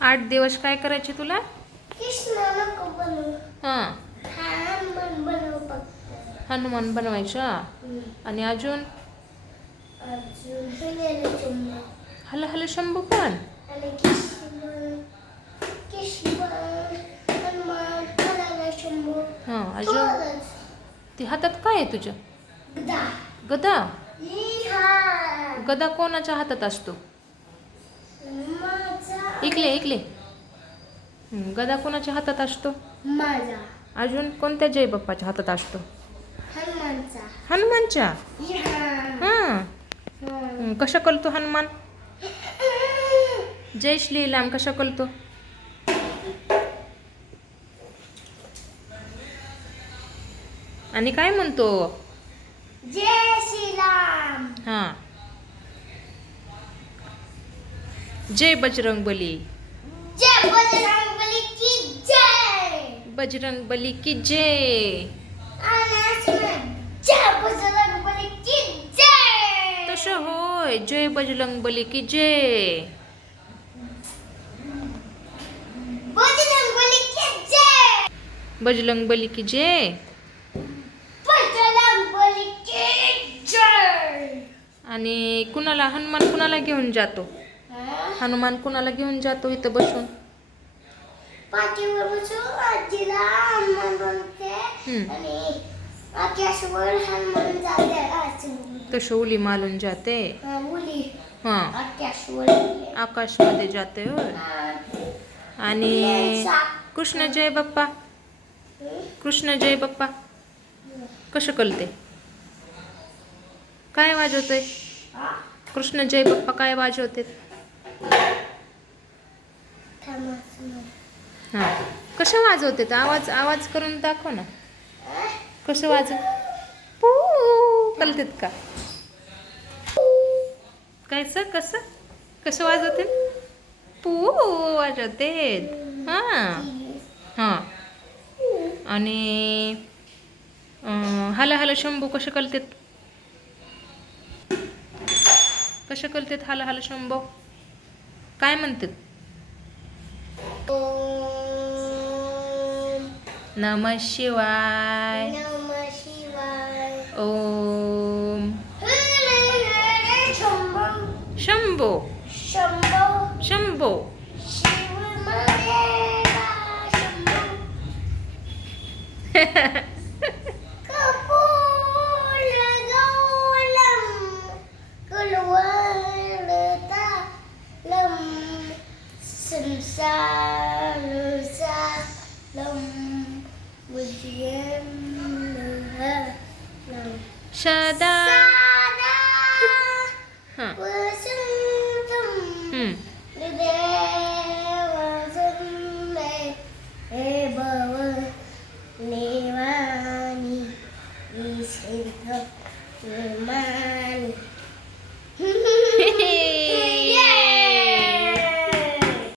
8 दिवस काय करायचे तुला? हां, हनुमान बनवायचा. आणि अजून हल हल शंभू पण. हां, अजून ती हातात काय आहे तुझ्या? गदा. गदा कोणाच्या हातात असतो? इकले इकले. गदा कोणाच्या हातात असतो? माझा. अजून कोणत्या जय बाप्पाच्या हातात असतो? हनुमानचा. हनुमानच्या. हा. हां, कशा करतो हनुमान? जय श्रीराम कशा करतो? आणि काय म्हणतो? जय श्रीराम. हां, जय बजरंगबली. जय बजरंगबली की जय. बजरंगबली की जय. जय बजरंगबली की जय. तसं होय, जय बजरंगबली की जय. बजरंगबली की जय. बजरंगबली की जय. बजरंगबली की जय. आणि कुणाला हनुमान कुणाला घेऊन जातो? हनुमान कुणाला घेऊन जातो इथं बसून? पाठीवर बसून आजीला हनुमान बनते आणि आकाशावर हनुमान जाते. तसं उली मालून जाते. उली हां, आकाशवर. आकाशमध्ये जाते होय. आणि कृष्ण जय बाप्पा. कृष्ण जय बाप्पा कसं कळते? काय वाजवतोय? कृष्ण जय बाप्पा काय वाजवते? हां, कसं वाजवते? आवाज आवाज करून दाखव ना. कसं वाजव? पू कळतेत का? कसं कसं कसं वाजवते? पू वाजवते. हां हां. आणि हल हल शंभू कसे कळतेत? कसे कळतेत हल हल शंभू? काय म्हणतात? नमः शिवाय. नमः शिवाय. ओम शंभो. शंभो शंभो. शंभो. शिवमदेवा शंभो. कपूरगौरम कुलवरतालम संसारसारम विजयम सदा. सदा हां. वसंतम देवसंदे हे भव नेवानी विसिद्ध विमानी